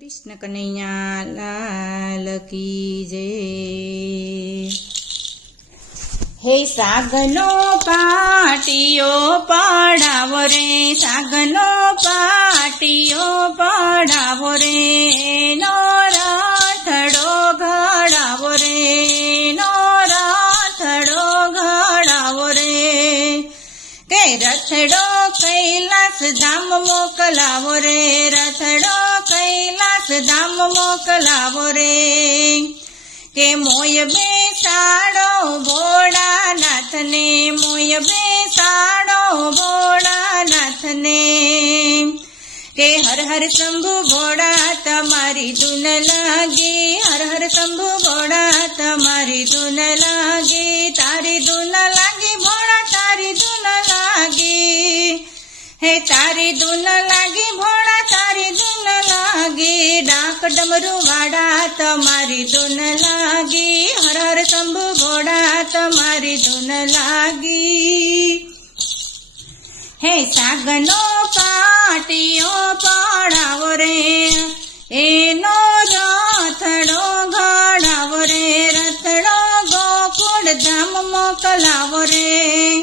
કૃષ્ણ કનૈયા લાલ કી જય. હે સાગનો પાટિયો પડાવો રે સાગનો પાટિયો પડાવો રે. રથડો કૈલાસ ધામ મોકલાવો રે, રથડો કૈલાસ ધામ મોકલાવો રે. કે મોય બેસાડો ભોળાનાથને, મોય બેસાડો ભોળાનાથને. કે હર હર શંભુ ભોળા તમારી ધૂન લાગે, હર હર શંભુ ભોળા તમારી ધૂન લાગે. ડમરુ વાડા તમારી ધૂન લાગી. હર હર શંભુ ઘોડા તમારી ધૂન લાગી. હે સાગનો પાટીઓ પડાવો રે. એનો રથડો ઘડાવો રે. રથડો ગોકુળ ધામ મોકલાવો રે.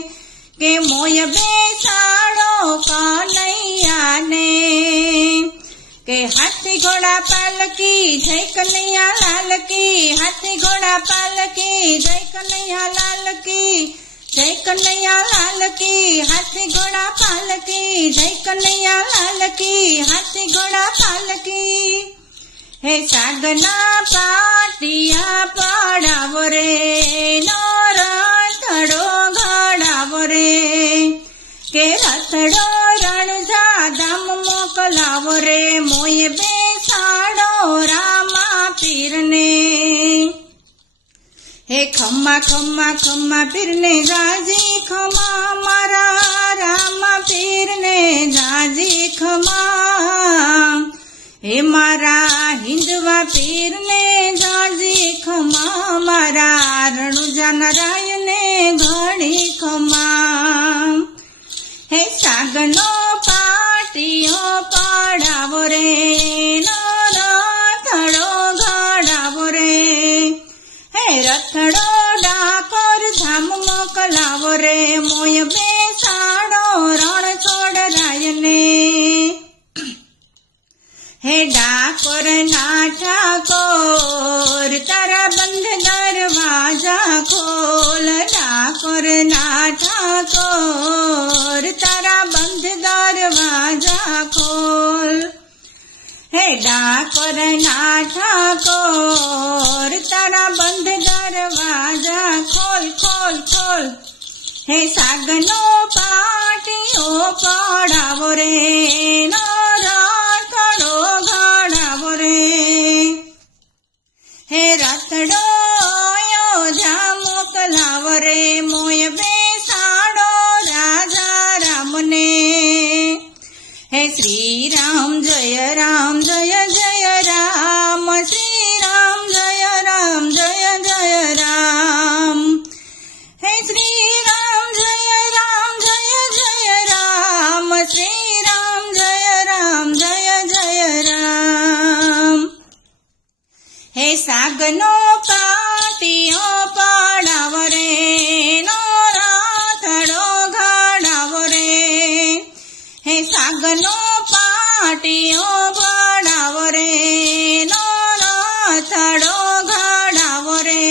કે મોય બેસાડો કનૈયાને. કે હાથી ઘોડા પાલકી, જય કનૈયા લાલ કી હાથી ઘોડા પાલકી, જય કનૈયા લાલ કી જય કનૈયા લાલ કી હાથી ઘોડા પાલકી. જય કનૈયા લાલ કી હાથી ઘોડા પાલકી. હે સાગના પાટિયા પડાવો રે. હે ખમ્મા ખમ્મા ખમ્મા પીરને જાજી ખમા મારા રામા પીરને જાજી ખમા હે મારા હિન્દવા પીરને જાજી ખમા મારા રણુજા નારાયણને ઘણી ખમા હે સાગનો પાટીઓ પાડાવો રે નો રે મોય બેસાડો રણ છોડ રાયને હે ડાકોર ના ઠાકોર, તારા બંધ દરવાજા ખોલ. ડાકોર ના ઠાકોર, તારા બંધ દરવાજા ખોલ. હે ડાકોર ના ઠાકોર, તારા બંધ દરવાજા ખોલ ખોલ ખોલ. હે સાગનો પાટીઓ પડાવો રે નો ગાડાવો રે. હે રાતડો અયોધ્યા મોકલાવો રે, મોય બેસાડો રાજા રામને. હે શ્રી રામ હે સાગનો પાટિયો પડાવો રે નો રાથડો ઘડાવ રે હે સાગનો પાટીઓ પડાવો રે નો રાથડો ઘડાવ રે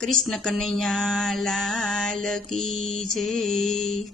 કૃષ્ણ કનૈયા લાલ કી જય.